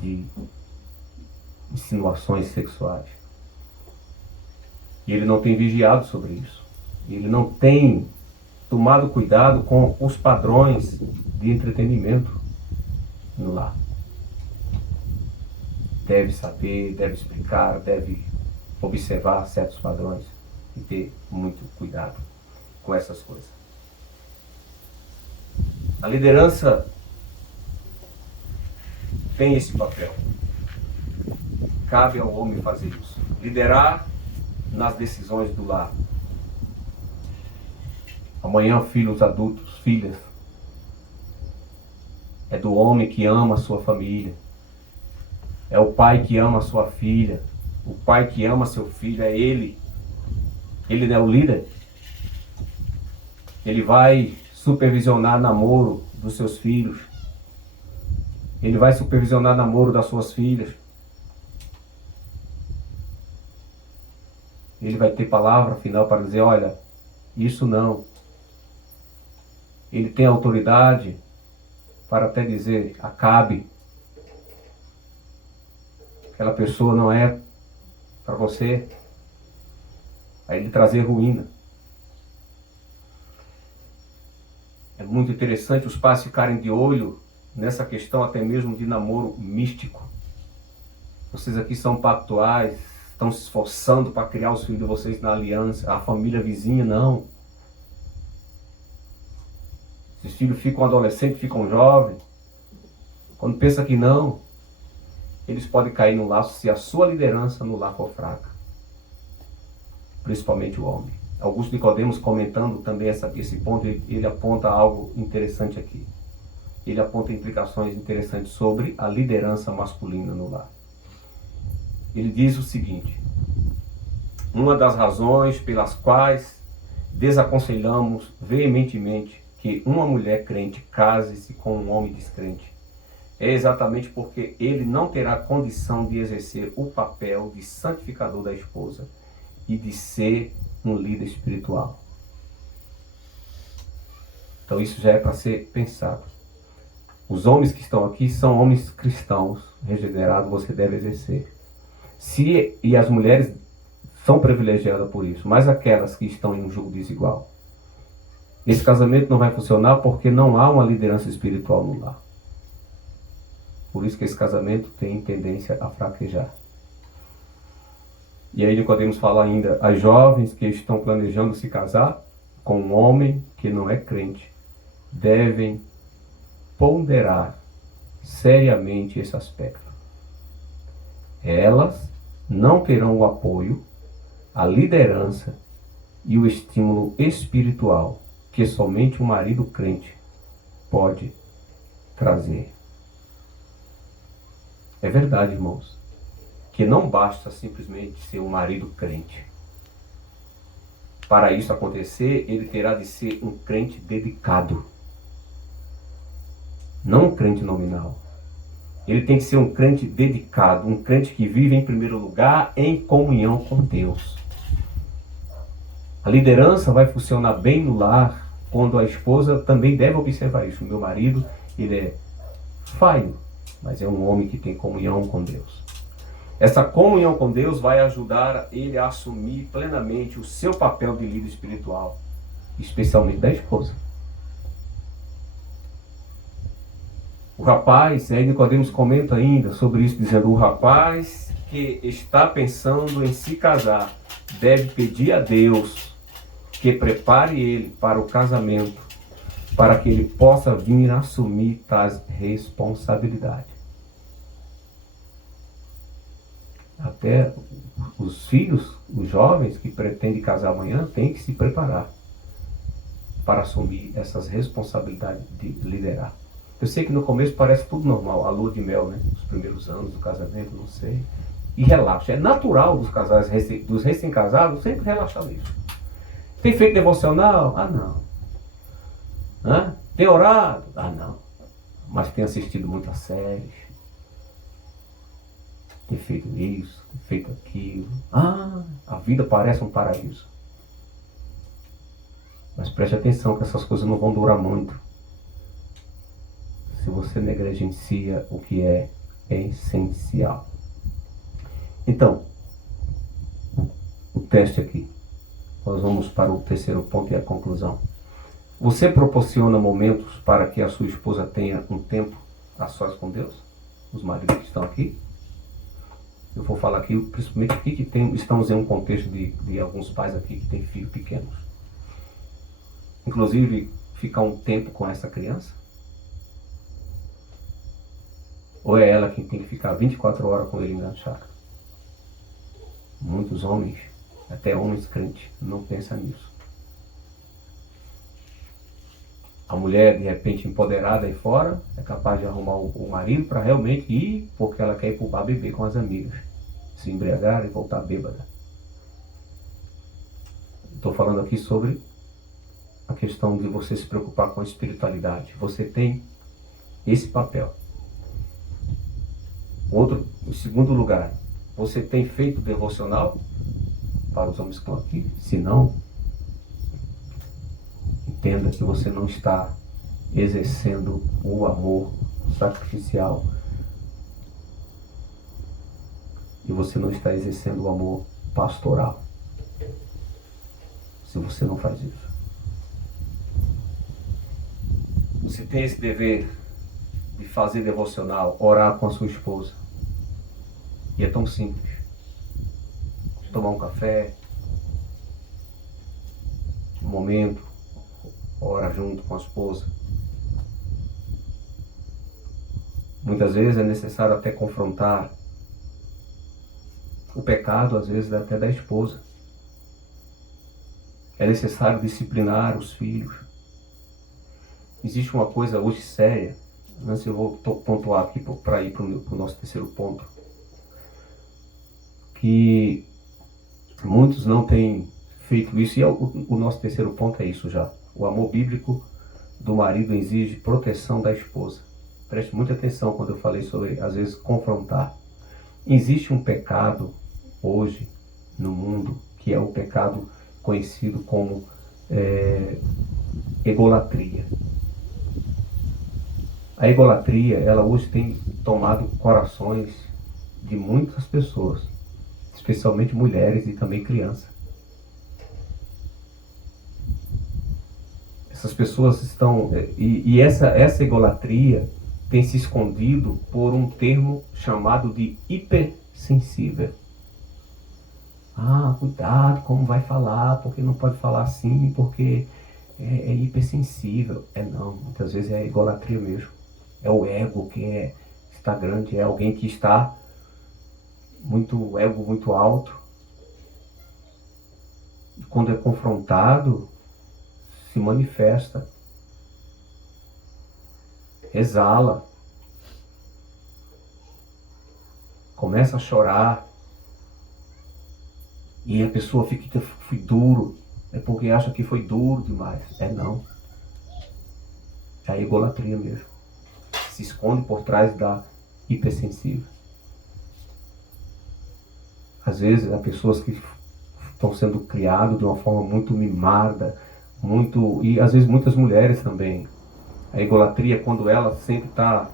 de insinuações sexuais. E ele não tem vigiado sobre isso. Ele não tem tomado cuidado com os padrões de entretenimento no lar. Deve saber, deve explicar, deve observar certos padrões e ter muito cuidado com essas coisas. A liderança tem esse papel. Cabe ao homem fazer isso. Liderar nas decisões do lar. Amanhã, filhos adultos, filhas, é do homem que ama a sua família. É o pai que ama a sua filha. O pai que ama seu filho é ele. Ele é o líder. Ele vai supervisionar namoro dos seus filhos. Ele vai supervisionar namoro das suas filhas. Ele vai ter palavra final para dizer, olha, isso não. Ele tem autoridade para até dizer, acabe. Aquela pessoa não é para você. Aí ele trazer ruína. É muito interessante os pais ficarem de olho nessa questão até mesmo de namoro místico. Vocês aqui são pactuais, estão se esforçando para criar os filhos de vocês na aliança. A família vizinha, não. Esses filhos ficam adolescentes, ficam jovens. Quando pensa que não, eles podem cair no laço se a sua liderança no lar for fraca. Principalmente o homem. Augusto Nicodemos, comentando também esse ponto, ele aponta algo interessante aqui. Ele aponta implicações interessantes sobre a liderança masculina no lar. ele diz o seguinte: uma das razões pelas quais desaconselhamos veementemente que uma mulher crente case-se com um homem descrente é exatamente porque ele não terá condição de exercer o papel de santificador da esposa e de ser um líder espiritual. Então isso já é para ser pensado. Os homens que estão aqui são homens cristãos, regenerados, você deve exercer. E as mulheres são privilegiadas por isso, mas aquelas que estão em um jugo desigual. Esse casamento não vai funcionar porque não há uma liderança espiritual no lar. Por isso que esse casamento tem tendência a fraquejar. E aí podemos falar ainda, as jovens que estão planejando se casar com um homem que não é crente, devem ponderar seriamente esse aspecto. Elas não terão o apoio, a liderança e o estímulo espiritual que somente um marido crente pode trazer. É verdade, irmãos, que não basta simplesmente ser um marido crente. Para isso acontecer, ele terá de ser um crente dedicado. Não um crente nominal. Ele tem que ser um crente dedicado, um crente que vive em primeiro lugar em comunhão com Deus. A liderança vai funcionar bem no lar quando a esposa também deve observar isso. O meu marido, ele é falho, mas é um homem que tem comunhão com Deus. Essa comunhão com Deus vai ajudar ele a assumir plenamente o seu papel de líder espiritual, especialmente da esposa. O rapaz, aí Nicodemos comenta ainda sobre isso, dizendo: o rapaz que está pensando em se casar deve pedir a Deus que prepare ele para o casamento, para que ele possa vir assumir tais responsabilidades. Até os filhos, os jovens que pretendem casar amanhã, têm que se preparar para assumir essas responsabilidades de liderar. Eu sei que no começo parece tudo normal, a lua de mel, né? Os primeiros anos do casamento, não sei. E relaxa. É natural dos casais, dos recém-casados, sempre relaxar nisso. Tem feito devocional? Ah, não. Hã? Tem orado? Ah, não. Mas tem assistido muitas séries. Tem feito isso, tem feito aquilo. Ah, a vida parece um paraíso. Mas preste atenção que essas coisas não vão durar muito. Se você negligencia o que é essencial. Então, o teste aqui. Nós vamos para o terceiro ponto e a conclusão. Você proporciona momentos para que a sua esposa tenha um tempo a sós com Deus? Os maridos que estão aqui? Eu vou falar aqui, principalmente aqui que estamos em um contexto de alguns pais aqui que têm filhos pequenos. Inclusive, ficar um tempo com essa criança? Ou é ela quem tem que ficar 24 horas com ele enganchado? Muitos homens, até homens crentes, não pensam nisso. A mulher, de repente, empoderada aí fora, é capaz de arrumar o marido para realmente ir, porque ela quer ir pro bar beber com as amigas, se embriagar e voltar bêbada. Estou falando aqui sobre a questão de você se preocupar com a espiritualidade. Você tem esse papel. Em segundo lugar, você tem feito devocional para os homens que estão aqui? Se não, entenda que você não está exercendo o amor sacrificial e você não está exercendo o amor pastoral se você não faz isso. Você tem esse dever de fazer devocional, orar com a sua esposa, e é tão simples. Tomar um café, um momento, ora junto com a esposa. Muitas vezes é necessário até confrontar o pecado, às vezes até da esposa. É necessário disciplinar os filhos. Existe uma coisa hoje séria, antes eu vou pontuar aqui para ir para o nosso terceiro ponto. E muitos não têm feito isso. E o nosso terceiro ponto é isso já. O amor bíblico do marido exige proteção da esposa. Preste muita atenção quando eu falei sobre, às vezes, confrontar. Existe um pecado hoje no mundo que é o pecado conhecido como egolatria. A egolatria, ela hoje tem tomado corações de muitas pessoas, especialmente mulheres e também crianças. Essas pessoas estão... E essa egolatria tem se escondido por um termo chamado de hipersensível. Ah, cuidado como vai falar, porque não pode falar assim, porque é hipersensível. Não, muitas vezes é a egolatria mesmo. É o ego que está grande, é alguém que está muito ego muito alto. E quando é confrontado, se manifesta, exala, começa a chorar, e a pessoa fica, fui duro, é porque acha que foi duro demais. Não. É a egolatria mesmo. Se esconde por trás da hipersensível. Às vezes, há pessoas que estão sendo criadas de uma forma muito mimada, e às vezes muitas mulheres também. A egolatria, quando ela sempre está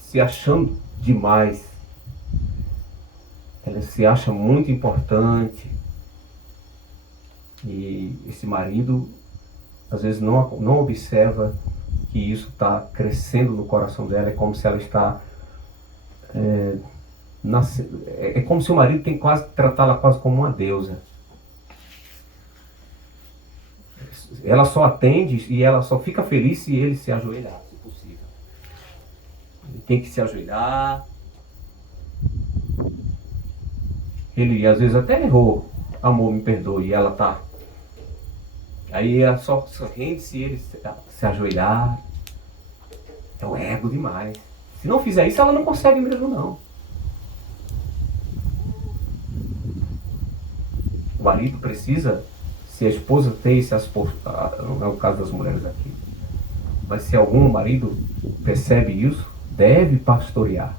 se achando demais, ela se acha muito importante, e esse marido às vezes não observa que isso está crescendo no coração dela. É como se ela está é como se o marido tem quase que tratá-la quase como uma deusa. Ela só atende e ela só fica feliz se ele se ajoelhar, se possível. Ele tem que se ajoelhar. Ele às vezes até errou, amor, me perdoe, e ela tá. Aí ela só rende se ele se ajoelhar. É o ego demais. Se não fizer isso, ela não consegue mesmo não. O marido precisa, se a esposa tem esse aspecto, não é o caso das mulheres aqui, mas se algum marido percebe isso, deve pastorear,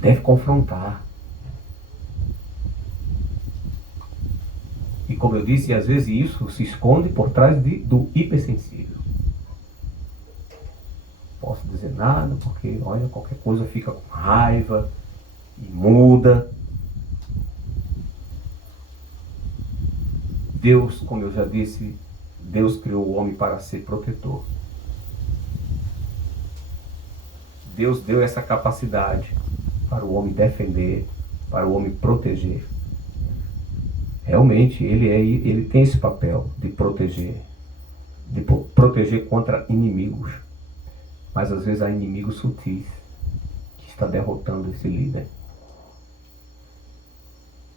deve confrontar. E como eu disse, às vezes isso se esconde por trás do hipersensível. Não posso dizer nada porque, olha, qualquer coisa fica com raiva e muda. Deus, como eu já disse, Deus criou o homem para ser protetor. Deus deu essa capacidade para o homem defender, para o homem proteger. Realmente, ele tem esse papel de proteger contra inimigos. Mas às vezes há inimigos sutis que está derrotando esse líder.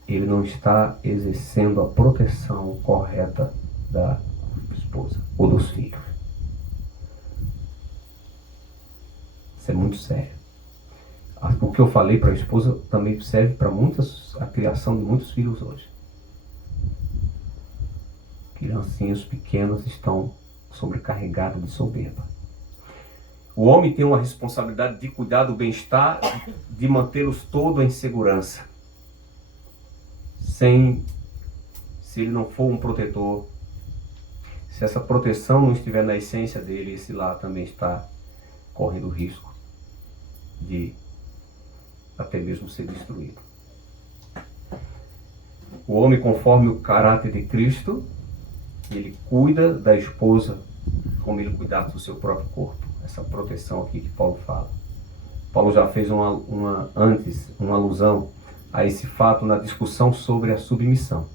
Ele não está exercendo a proteção correta da esposa ou dos filhos. Isso é muito sério. O que eu falei para a esposa também serve para a criação de muitos filhos hoje. Criancinhas pequenas estão sobrecarregadas de soberba. O homem tem uma responsabilidade de cuidar do bem-estar, de mantê-los todos em segurança. Se ele não for um protetor, se essa proteção não estiver na essência dele, esse lar também está correndo risco de até mesmo ser destruído. O homem, conforme o caráter de Cristo, ele cuida da esposa como ele cuidasse do seu próprio corpo. Essa proteção aqui que Paulo fala. Paulo já fez uma alusão a esse fato na discussão sobre a submissão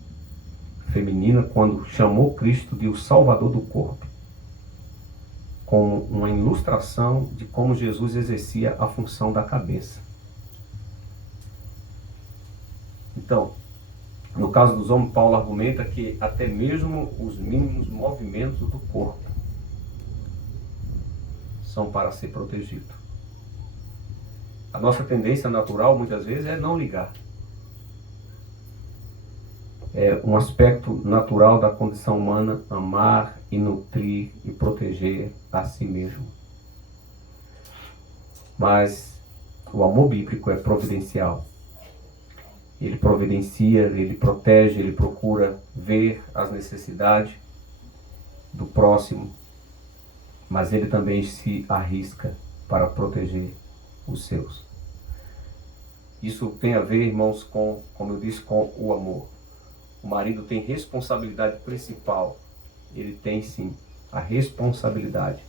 feminina, quando chamou Cristo de o Salvador do corpo, como uma ilustração de como Jesus exercia a função da cabeça. Então, no caso dos homens, Paulo argumenta que até mesmo os mínimos movimentos do corpo são para ser protegido. A nossa tendência natural, muitas vezes, é não ligar. É um aspecto natural da condição humana amar e nutrir e proteger a si mesmo. Mas o amor bíblico é providencial. Ele providencia, ele protege, ele procura ver as necessidades do próximo, mas ele também se arrisca para proteger os seus. Isso tem a ver, irmãos, com, como eu disse, com o amor. O marido tem responsabilidade principal. Ele tem, sim, a responsabilidade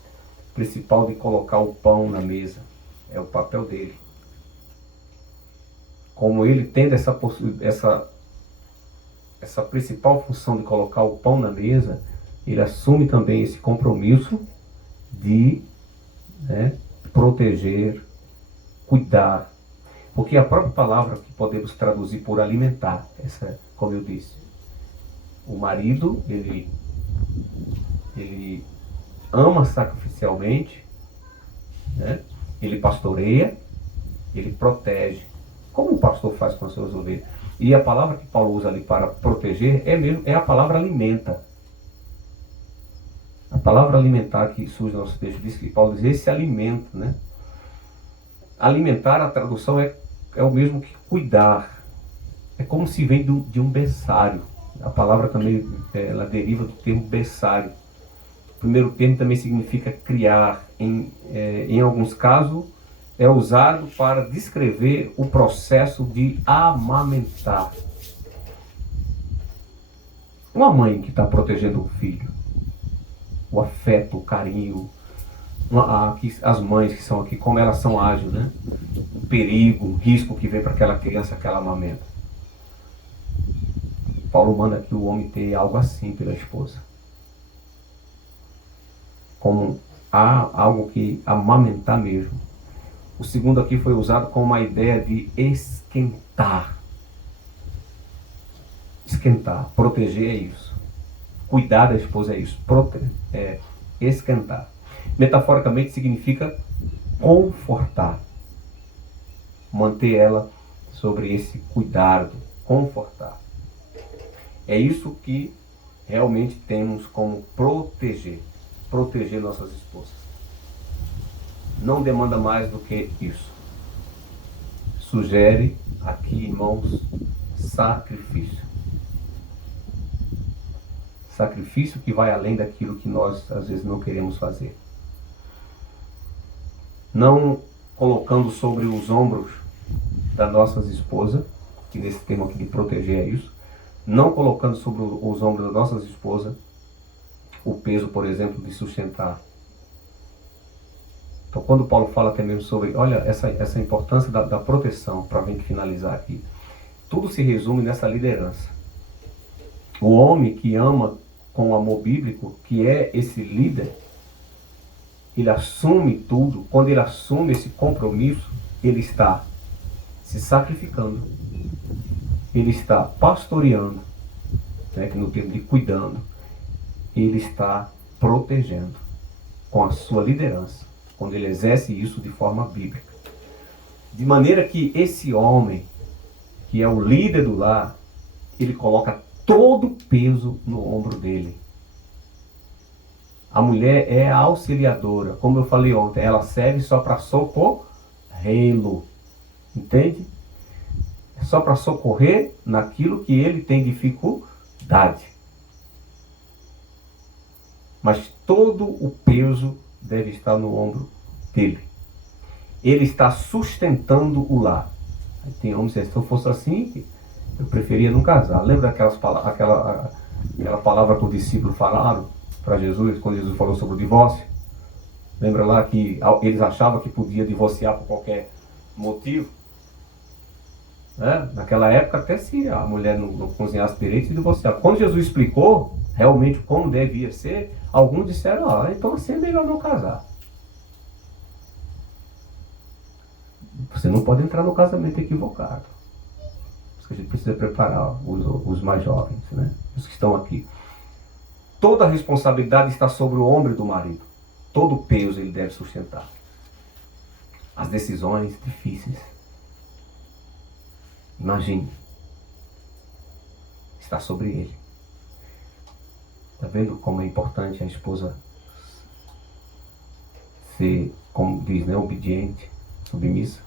principal de colocar o pão na mesa. É o papel dele. Como ele tem essa principal função de colocar o pão na mesa, ele assume também esse compromisso de proteger, cuidar. Porque a própria palavra que podemos traduzir por alimentar, essa, como eu disse, o marido, ele ama sacrificialmente, ele pastoreia, ele protege, como o pastor faz com as suas ovelhas. E a palavra que Paulo usa ali para proteger é a palavra alimenta. A palavra alimentar que surge no nosso texto diz que Paulo diz esse alimento, Alimentar, a tradução é o mesmo que cuidar. É como se vem de um berçário. A palavra também ela deriva do termo berçário. O primeiro termo também significa criar. Em alguns casos, é usado para descrever o processo de amamentar. Uma mãe que está protegendo o filho, o afeto, o carinho, as mães que são aqui, como elas são ágeis, O perigo, o risco que vem para aquela criança que ela amamenta. Paulo manda que o homem tenha algo assim pela esposa. Como há algo que amamentar mesmo. O segundo aqui foi usado com uma ideia de esquentar. Esquentar, proteger é isso. Cuidar da esposa é isso. Esquentar. Metaforicamente significa confortar. Manter ela sobre esse cuidado, confortar. É isso que realmente temos como proteger. Proteger nossas esposas. Não demanda mais do que isso. Sugere aqui, irmãos, sacrifício. Sacrifício que vai além daquilo que nós às vezes não queremos fazer. Não colocando sobre os ombros das nossas esposas, que nesse tema aqui de proteger é isso, não colocando sobre os ombros das nossas esposas o peso, por exemplo, de sustentar. Então, quando Paulo fala até mesmo sobre, olha, essa importância da proteção, para vir finalizar aqui, tudo se resume nessa liderança. O homem que ama com o amor bíblico, que é esse líder, ele assume tudo. Quando ele assume esse compromisso, ele está se sacrificando, ele está pastoreando, que no termo de cuidando, ele está protegendo com a sua liderança, quando ele exerce isso de forma bíblica. De maneira que esse homem, que é o líder do lar, ele coloca todo o peso no ombro dele. A mulher é a auxiliadora, como eu falei ontem, ela serve só para socorrê-lo. Entende? É só para socorrer naquilo que ele tem dificuldade. Mas todo o peso deve estar no ombro dele. Ele está sustentando o lar. Tem homens que dizem, se eu fosse assim, eu preferia não casar. Lembra aquela palavra que os discípulos falaram para Jesus, quando Jesus falou sobre o divórcio? Lembra lá que eles achavam que podia divorciar por qualquer motivo? Naquela época, até se a mulher não cozinhasse direito, se divorciava. Quando Jesus explicou realmente como devia ser, alguns disseram, então assim é melhor não casar. Você não pode entrar no casamento equivocado. Por isso que a gente precisa preparar os mais jovens, os que estão aqui. Toda a responsabilidade está sobre o ombro do marido. Todo o peso ele deve sustentar. as decisões difíceis. Imagine, está sobre ele. Está vendo como é importante a esposa ser, como diz, né, obediente, submissa?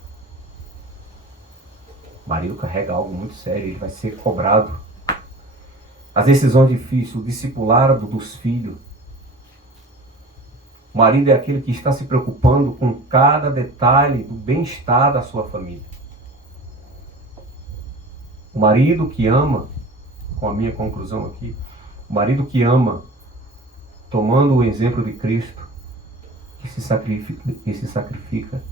O marido carrega algo muito sério, ele vai ser cobrado. As decisões difíceis, o discipulado dos filhos. O marido é aquele que está se preocupando com cada detalhe do bem-estar da sua família. O marido que ama, com a minha conclusão aqui, o marido que ama, tomando o exemplo de Cristo, que se sacrifica,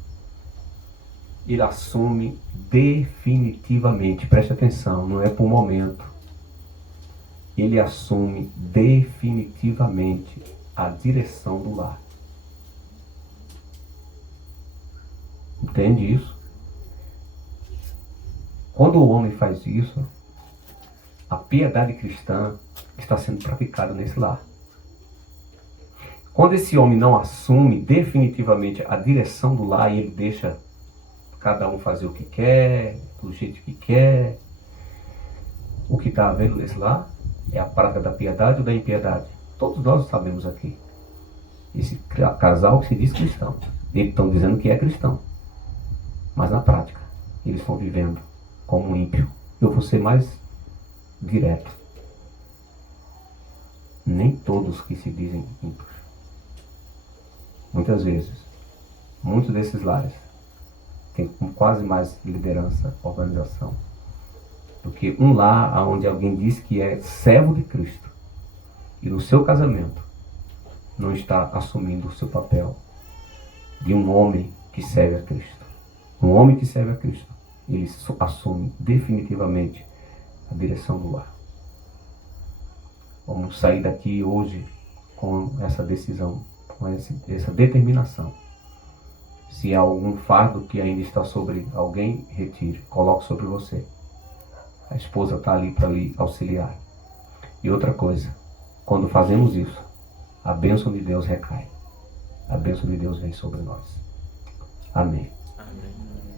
ele assume definitivamente, preste atenção, não é por momento, ele assume definitivamente a direção do lar. Entende isso? Quando o homem faz isso, a piedade cristã está sendo praticada nesse lar. Quando esse homem não assume definitivamente a direção do lar e ele deixa cada um fazer o que quer, do jeito que quer, o que está havendo nesse lar é a prática da piedade ou da impiedade. Todos nós sabemos aqui. Esse casal que se diz cristão, eles estão dizendo que é cristão, mas na prática eles estão vivendo como um ímpio. Eu vou ser mais direto. Nem todos que se dizem ímpios. Muitas vezes, muitos desses lares têm quase mais liderança, organização, do que um lar onde alguém diz que é servo de Cristo e no seu casamento não está assumindo o seu papel de um homem que serve a Cristo. Um homem que serve a Cristo, ele assume definitivamente a direção do lar. Vamos sair daqui hoje com essa decisão, com essa determinação. Se há algum fardo que ainda está sobre alguém, retire, coloque sobre você. A esposa está ali para lhe auxiliar. E outra coisa, quando fazemos isso, a bênção de Deus recai. A bênção de Deus vem sobre nós. Amém. Amém.